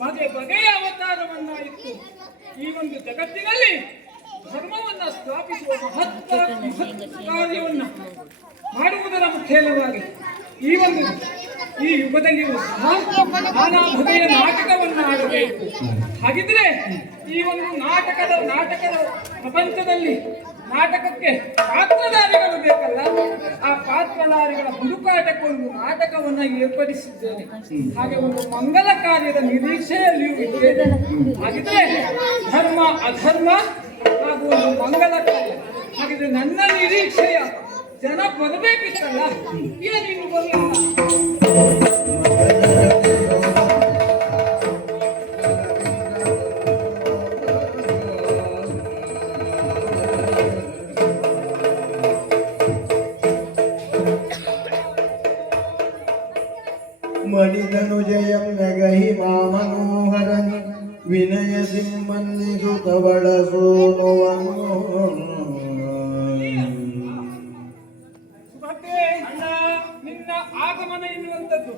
ಬಗೆ ಬಗೆಯ ಅವತಾರವನ್ನಾಯಿತು. ಈ ಒಂದು ಜಗತ್ತಿನಲ್ಲಿ ಧರ್ಮವನ್ನ ಸ್ಥಾಪಿಸುವ ಮಹತ್ತರ ಕಾರ್ಯವನ್ನು ಮಾಡುವುದರ ಮುಖ್ಯವಾಗಿ ಈ ಯುಗದಲ್ಲಿಯೂ ನಾನಾ ಬಗೆಯ ನಾಟಕವನ್ನು ಆಡಬೇಕು. ಹಾಗಿದ್ರೆ ಈ ಒಂದು ನಾಟಕದ ಪ್ರಪಂಚದಲ್ಲಿ ನಾಟಕಕ್ಕೆ ಪಾತ್ರಧಾರಿಗಳು ಬೇಕಲ್ಲ. ಆ ಪಾತ್ರಧಾರಿಗಳ ಹುಡುಕಾಟಕ್ಕೊಂದು ನಾಟಕವನ್ನ ಏರ್ಪಡಿಸಿದ್ದೇನೆ. ಹಾಗೆ ಒಂದು ಮಂಗಲ ಕಾರ್ಯದ ನಿರೀಕ್ಷೆಯಲ್ಲಿಯೂ ಇದ್ದೇನೆ. ಹಾಗಿದ್ರೆ ಧರ್ಮ ಅಧರ್ಮ ಹಾಗೂ ಒಂದು ಮಂಗಲ ಕಾರ್ಯ. ಹಾಗಿದ್ರೆ ನನ್ನ ನಿರೀಕ್ಷೆಯ ಜನ ಬರಬೇಕಿತ್ತಲ್ಲ, ಏನಿನ್ನು ಬರಲಿಲ್ಲ. ಮಣಿದನು ಜಯಂ ನಗಹಿ ಮಾಮನೋಹರನ್ ವಿನಯ ಸಿಂಹನ್ನಿಸು ತವಳ ಸೋನುವನು. ನಿನ್ನ ಆಗಮನ ಎನ್ನುವಂಥದ್ದು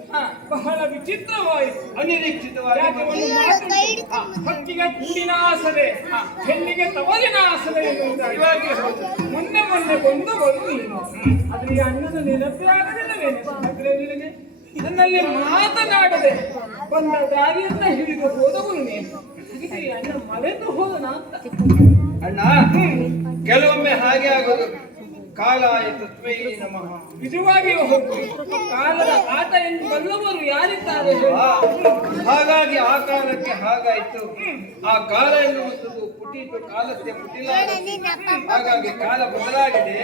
ಬಹಳ ವಿಚಿತ್ರವಾಯಿತು, ಅನಿರೀಕ್ಷಿತವಾಯಿತು. ಹಕ್ಕಿಗೆ ಕೂಡಿನ ಆಸರೆ, ಹೆಣ್ಣಿಗೆ ತವರಿನ ಆಸರೆ ಎನ್ನುವುದಾಗಿ ಮೊನ್ನೆ ಬಂದು ನೀನು ಆದ್ರೆ ಅಣ್ಣನ ನೆನಪೇ ಆಗಲಿಲ್ಲವೇನೆ ನಿನಗೆ? ನನ್ನಲ್ಲಿ ಮಾತನಾಡದೆ ಬಂದ ದಾರಿಯನ್ನ ಹಿಡಿದು ಹೋದವನು ನೀನು. ಅಣ್ಣ ಮರೆತು ಹೋದನ ಅಂತ. ಅಣ್ಣ, ಕೆಲವೊಮ್ಮೆ ಹಾಗೆ ಆಗೋದು. ಕಾಲಾಯ ತಸ್ಮೈ ನಮಃ. ನಿಜವಾಗಿಯೂ ಕಾಲದ ಆಟ ಎಂದು ಬಲ್ಲವರು ಯಾರಿದ್ದಾರೆ? ಹಾಗಾಗಿ ಆ ಕಾಲಕ್ಕೆ ಹಾಗಾಯ್ತು. ಆ ಕಾಲ ಎನ್ನುವಂಥದ್ದು ಪುಟಿತು, ಕಾಲಕ್ಕೆ ಪುಟಿಲ. ಹಾಗಾಗಿ ಕಾಲ ಬದಲಾಗಿದೆ.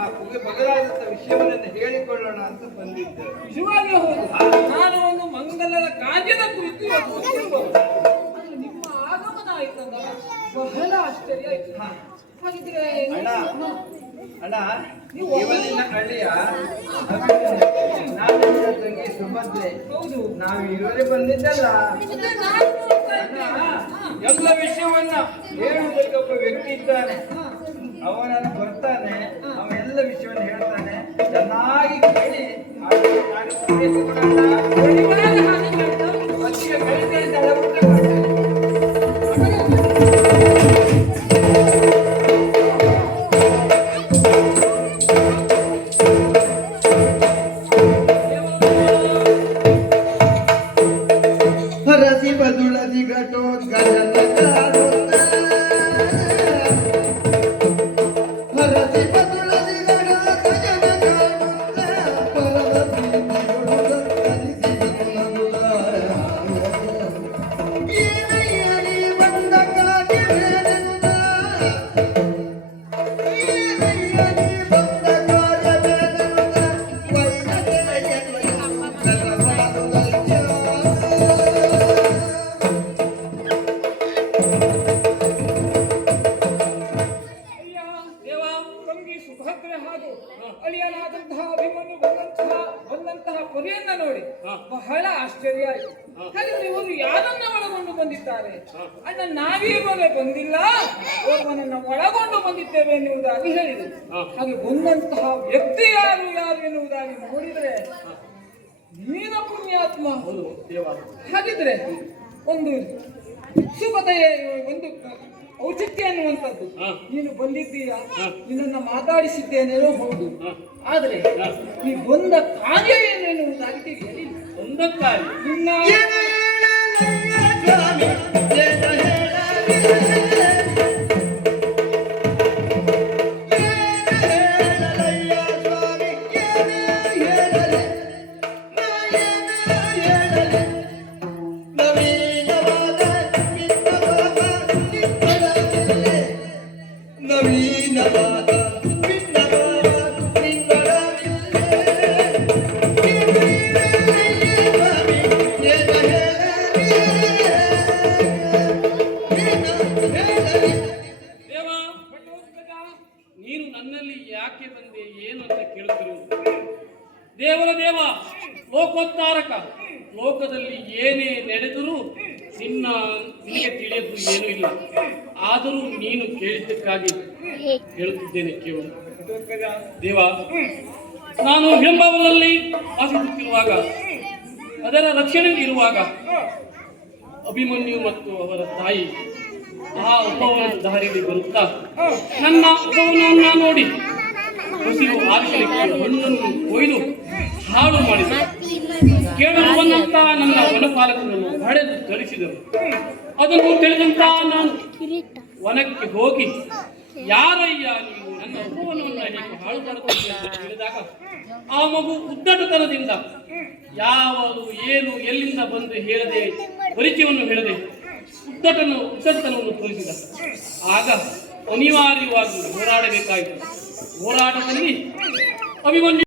ಆ ಬದಲಾದಂತ ವಿಷಯವನ್ನ ಹೇಳಿಕೊಳ್ಳೋಣ ಅಂತ ಬಂದಿದ್ದೆ. ನಿಜವಾಗಿಯೂ ಹೌದು. ನಾನು ಒಂದು ಮಂಗಲದ ಕಾರ್ಯದ ಕುರಿತು ನಿಮ್ಮ ಆಗಮನ ಆಯ್ತಂದ ಬಹಳ ಆಶ್ಚರ್ಯ ಆಯ್ತು. ಹಾಗಿದ್ರೆ ಅಣ್ಣ, ಇವನಿನ ಹಳ್ಳಿಯ ನಾನು ತಂಗಿ ಸುಭದ್ರೆ. ಹೌದು, ನಾವು ಇವರೇ ಬಂದಿದ್ದಲ್ಲ. ಎಲ್ಲ ವಿಷಯವನ್ನ ಹೇಳುವುದಕ್ಕೆ ಒಬ್ಬ ವ್ಯಕ್ತಿ ಇದ್ದಾನೆ. ಅವನನ್ನು ಬರ್ತಾನೆ, ಅವೆಲ್ಲ ವಿಷಯವನ್ನು ಹೇಳ್ತಾನೆ. ಚೆನ್ನಾಗಿ ಕೇಳಿ ಹರಸಿ ಬದುಳದಿ ಘಟೋದ್ಗಜನ ಅಳಿಯನಾದಂತಹ ಅಭಿಮನ್ಯು ಬಂದಂತಹ ಪೊರೆಯನ್ನ ನೋಡಿ ಬಹಳ ಆಶ್ಚರ್ಯ ಆಯಿತು. ಹಾಗಾದ್ರೆ ಇವರು ಯಾರನ್ನ ಒಳಗೊಂಡು ಬಂದಿದ್ದಾರೆ? ಅಣ್ಣ, ನಾವೀವರೇ ಬಂದಿಲ್ಲ, ಒಬ್ಬನನ್ನ ಒಳಗೊಂಡು ಬಂದಿದ್ದೇವೆ ಎನ್ನುವುದಾಗಿ ಹೇಳಿದರು. ಹಾಗೆ ಬಂದಂತಹ ವ್ಯಕ್ತಿ ಯಾರು ಎನ್ನುವುದಾಗಿ ನೋಡಿದರೆ ನೀನ ಪುಣ್ಯಾತ್ಮ. ಹಾಗಿದ್ರೆ ಒಂದು ಉತ್ಸುಕತೆಯ ಒಂದು ಔಚಿತ್ಯ ಅನ್ನುವಂಥದ್ದು. ನೀನು ಬಂದಿದ್ದೀಯಾ, ನಿನ್ನನ್ನ ಮಾತಾಡಿಸಿದ್ದೇನೇನೋ ಹೌದು. ಆದ್ರೆ ನೀ ಬಂದ ಕಾರ್ಯ ಏನು ಎನ್ನುವುದಾಗಿ ತಿಳಿಯಲಿಲ್ಲ. ಬಂದ ಕಾರ್ಯ ನಿನ್ನ ಲೋಕೋದ್ಧಾರಕ. ಲೋಕದಲ್ಲಿ ಏನೇ ನಡೆದರೂ ನಿನಗೆ ತಿಳಿಯದ್ದು ಏನೂ ಇಲ್ಲ. ಆದರೂ ನೀನು ಕೇಳಿದ್ದಕ್ಕಾಗಿ ಹೇಳುತ್ತಿದ್ದೇನೆ ಕೇವಲ. ದೇವ, ನಾನು ಹಿಡಂಬಾವಲಲ್ಲಿ ವಾಸಿಸುತ್ತಿರುವಾಗ, ಅದರ ರಕ್ಷಣೆ ಇರುವಾಗ ಅಭಿಮನ್ಯು ಮತ್ತು ಅವರ ತಾಯಿ ಆ ಉಪವನ ದಾರಿಯಲ್ಲಿ ಬರುತ್ತಾ ನನ್ನ ಉಪವನವನ್ನ ನೋಡಿ ಹಸಿರು ಆರಿಸಲಿಕ್ಕೆ ಹಣ್ಣನ್ನು ಕೊಯ್ದು ಹಾಳು ಮಾಡಿದರು. ಕೇಳಲು ಬಂದಂತ ನನ್ನ ವನಪಾಲಕರನ್ನು ಹೊಡೆದು ತರಿಸಿದರು. ಅದನ್ನು ತಿಳಿದಂತ ನಾನು ವನಕ್ಕೆ ಹೋಗಿ, ಯಾರಯ್ಯ ನೀವು ನನ್ನ ಉಪವನವನ್ನು ಹೀಗೆ ಹಾಳು ಮಾಡುತ್ತೀರಿ ಅಂತ ಹೇಳಿದಾಗ ಆ ಮಗು ಉದ್ದಟತನದಿಂದ ಯಾವುದು ಏನು ಎಲ್ಲಿಂದ ಬಂದು ಹೇಳದೆ, ಪರಿಚಯವನ್ನು ಹೇಳದೆ ಉದ್ದಟತನವನ್ನು ತೋರಿಸಿದ. ಆಗ ಅನಿವಾರ್ಯವಾಗಿ ಹೋರಾಡಬೇಕಾಯಿತು. ಹೋರಾಟದಲ್ಲಿ ಅಭಿಮನ್ಯು